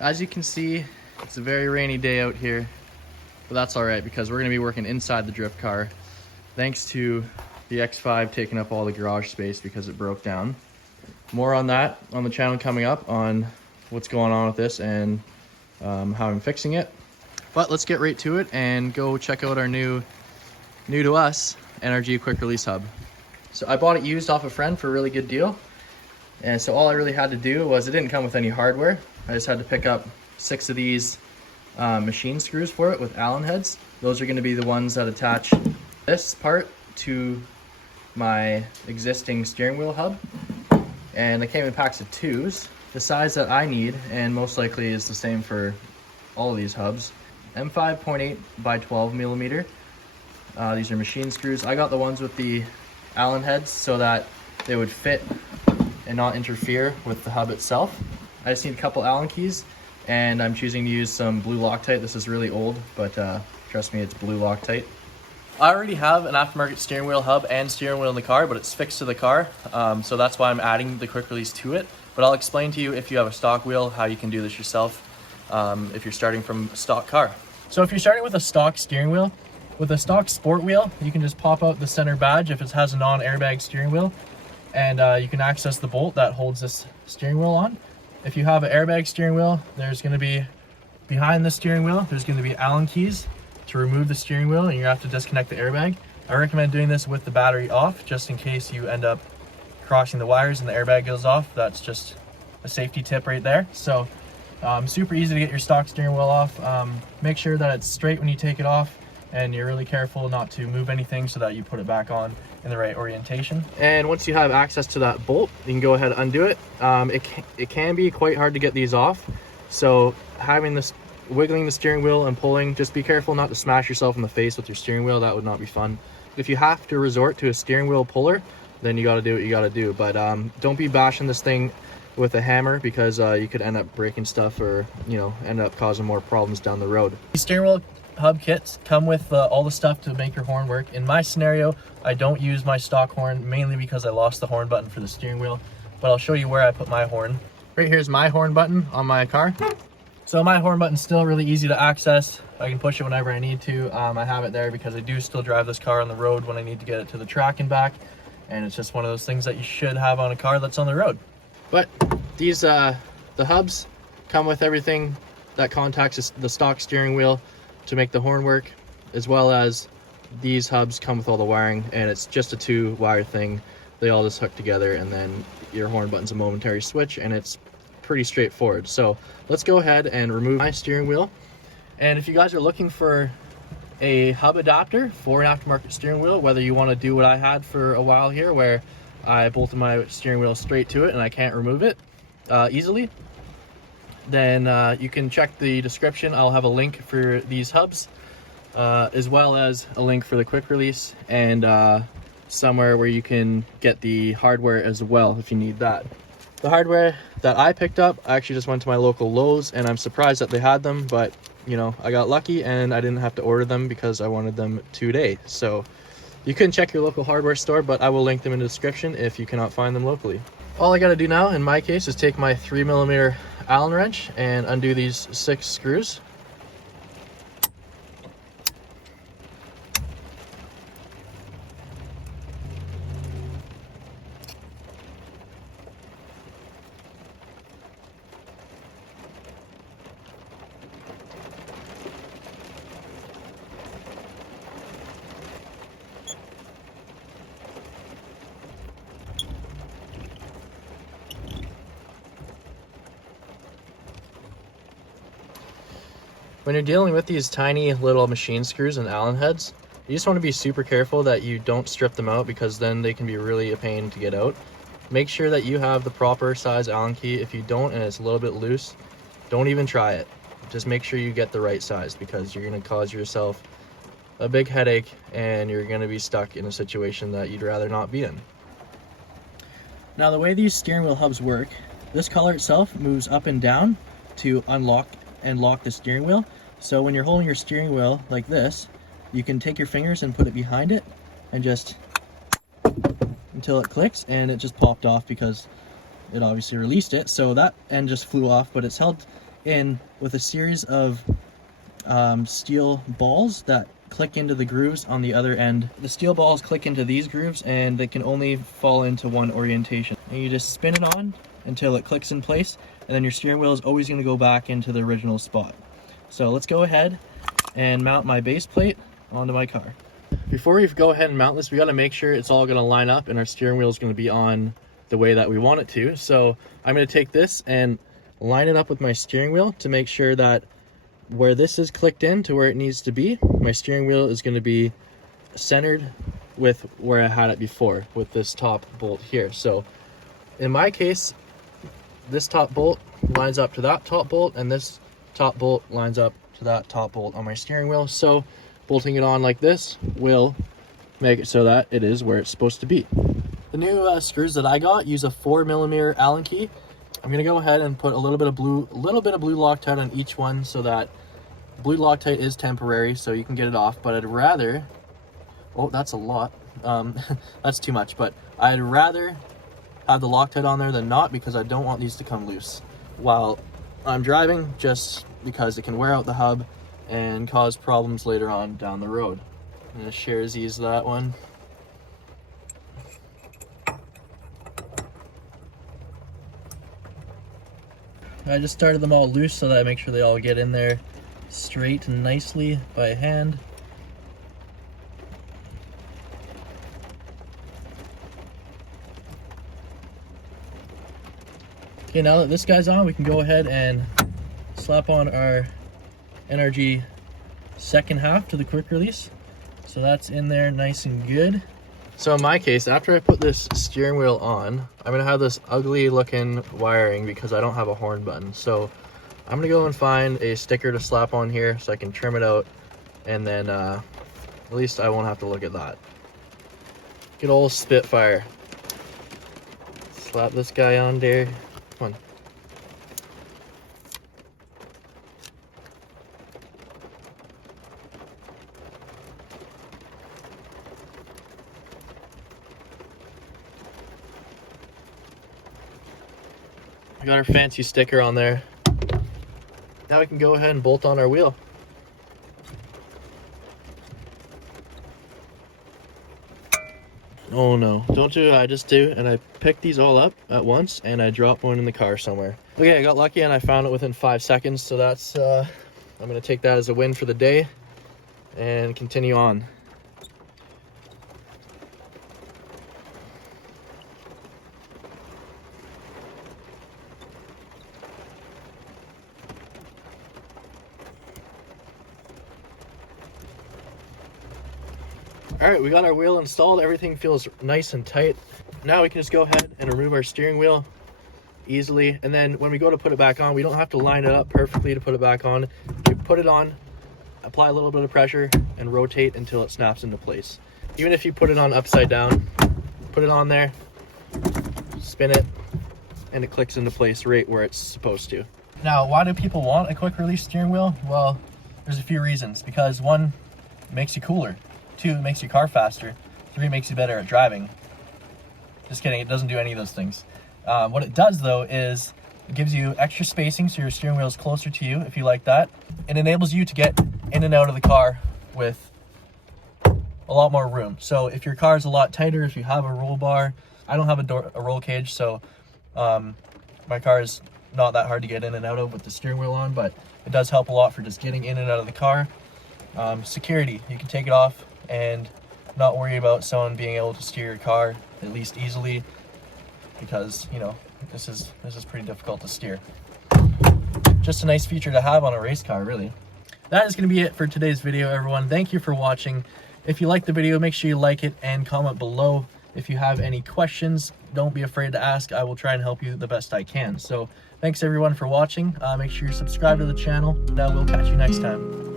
As you can see, it's a very rainy day out here, but that's all right because we're gonna be working inside the drift car thanks to the X5 taking up all the garage space because it broke down. More on that on the channel coming up on what's going on with this and how I'm fixing it. But let's get right to it and go check out our new to us NRG quick release hub. So I bought it used off a friend for a really good deal. And so all I really had to do was, it didn't come with any hardware. I just had to pick up 6 of these machine screws for it with Allen heads. Those are going to be the ones that attach this part to my existing steering wheel hub. And they came in packs of 2s. The size that I need, and most likely is the same for all of these hubs, M5.8 by 12 millimeter. These are machine screws. I got the ones with the Allen heads so that they would fit and not interfere with the hub itself. I just need a couple Allen keys, and I'm choosing to use some blue Loctite. This is really old, but trust me, it's blue Loctite. I already have an aftermarket steering wheel hub and steering wheel in the car, but it's fixed to the car, so that's why I'm adding the quick release to it. But I'll explain to you, if you have a stock wheel, how you can do this yourself if you're starting from a stock car. So if you're starting with a stock steering wheel, with a stock sport wheel, you can just pop out the center badge if it has a non-airbag steering wheel, and you can access the bolt that holds this steering wheel on. If you have an airbag steering wheel, there's going to be, behind the steering wheel, there's going to be Allen keys to remove the steering wheel, and you have to disconnect the airbag. I recommend doing this with the battery off, just in case you end up crossing the wires and the airbag goes off. That's just a safety tip right there. So super easy to get your stock steering wheel off. Make sure that it's straight when you take it off, and you're really careful not to move anything so that you put it back on in the right orientation. And once you have access to that bolt, you can go ahead and undo it. It can be quite hard to get these off, so having this, wiggling the steering wheel and pulling, just be careful not to smash yourself in the face with your steering wheel. That would not be fun. If you have to resort to a steering wheel puller, then you got to do what you got to do. But don't be bashing this thing with a hammer, because you could end up breaking stuff, or end up causing more problems down the road. These steering wheel hub kits come with all the stuff to make your horn work. In my scenario, I don't use my stock horn, mainly because I lost the horn button for the steering wheel, but I'll show you where I put my horn. Right here's my horn button on my car. So my horn button's still really easy to access. I can push it whenever I need to. I have it there because I do still drive this car on the road when I need to get it to the track and back, and it's just one of those things that you should have on a car that's on the road. But these the hubs come with everything that contacts the stock steering wheel to make the horn work, as well as these hubs come with all the wiring, and it's just a 2-wire thing. They all just hook together, and then your horn button's a momentary switch, and it's pretty straightforward. So let's go ahead and remove my steering wheel. And if you guys are looking for a hub adapter for an aftermarket steering wheel, whether you want to do what I had for a while here, where I bolted my steering wheel straight to it and I can't remove it easily, then you can check the description. I'll have a link for these hubs, as well as a link for the quick release, and somewhere where you can get the hardware as well if you need that. The hardware that I picked up, I actually just went to my local Lowe's, and I'm surprised that they had them, but I got lucky and I didn't have to order them because I wanted them today. So you can check your local hardware store, but I will link them in the description if you cannot find them locally. All I got to do now in my case is take my 3mm Allen wrench and undo these 6 screws. When you're dealing with these tiny little machine screws and Allen heads, you just want to be super careful that you don't strip them out, because then they can be really a pain to get out. Make sure that you have the proper size Allen key. If you don't and it's a little bit loose, don't even try it. Just make sure you get the right size, because you're going to cause yourself a big headache and you're going to be stuck in a situation that you'd rather not be in. Now, the way these steering wheel hubs work, this collar itself moves up and down to unlock and lock the steering wheel. So when you're holding your steering wheel like this, you can take your fingers and put it behind it and just until it clicks, and it just popped off because it obviously released it. So that end just flew off, but it's held in with a series of steel balls that click into the grooves on the other end. The steel balls click into these grooves and they can only fall into one orientation. And you just spin it on until it clicks in place, and then your steering wheel is always going to go back into the original spot. So let's go ahead and mount my base plate onto my car. Before we go ahead and mount this, we got to make sure it's all going to line up and our steering wheel is going to be on the way that we want it to. So I'm going to take this and line it up with my steering wheel to make sure that where this is clicked in to where it needs to be, my steering wheel is going to be centered with where I had it before with this top bolt here. So in my case, this top bolt lines up to that top bolt, and this top bolt lines up to that top bolt on my steering wheel. So bolting it on like this will make it so that it is where it's supposed to be. The new screws that I got use a 4mm Allen key. I'm gonna go ahead and put a little bit of blue Loctite on each one, so that blue Loctite is temporary, so you can get it off. But I'd rather, oh, that's a lot. That's too much. But I'd rather have the Loctite on there than not, because I don't want these to come loose while I'm driving, just because it can wear out the hub and cause problems later on down the road. I'm gonna share these that one. I just started them all loose so that I make sure they all get in there straight and nicely by hand. Okay, now that this guy's on, we can go ahead and slap on our NRG second half to the quick release. So that's in there nice and good. So in my case, after I put this steering wheel on, I'm gonna have this ugly looking wiring because I don't have a horn button. So I'm gonna go and find a sticker to slap on here so I can trim it out, and then at least I won't have to look at that. Good old Spitfire. Slap this guy on there. Come on. We got our fancy sticker on there. Now we can go ahead and bolt on our wheel. Oh no, don't do what I just do. And I picked these all up at once and I dropped one in the car somewhere. Okay, I got lucky and I found it within 5 seconds. So that's, I'm gonna take that as a win for the day and continue on. All right, we got our wheel installed. Everything feels nice and tight. Now we can just go ahead and remove our steering wheel easily. And then when we go to put it back on, we don't have to line it up perfectly to put it back on. You put it on, apply a little bit of pressure, and rotate until it snaps into place. Even if you put it on upside down, put it on there, spin it, and it clicks into place right where it's supposed to. Now, why do people want a quick release steering wheel? Well, there's a few reasons. Because 1, it makes you cooler. 2, it makes your car faster. 3, it makes you better at driving. Just kidding, it doesn't do any of those things. What it does though is it gives you extra spacing so your steering wheel is closer to you if you like that. It enables you to get in and out of the car with a lot more room. So if your car is a lot tighter, if you have a roll bar, I don't have a roll cage, so my car is not that hard to get in and out of with the steering wheel on, but it does help a lot for just getting in and out of the car. Security, you can take it off and not worry about someone being able to steer your car at least easily, because you know this is pretty difficult to steer. Just a nice feature to have on a race car, really. That is going to be it for today's video, everyone. Thank you for watching. If you liked the video, make sure you like it and comment below. If you have any questions, don't be afraid to ask. I will try and help you the best I can. So thanks everyone for watching. Make sure you subscribe to the channel. Now we'll catch you next time.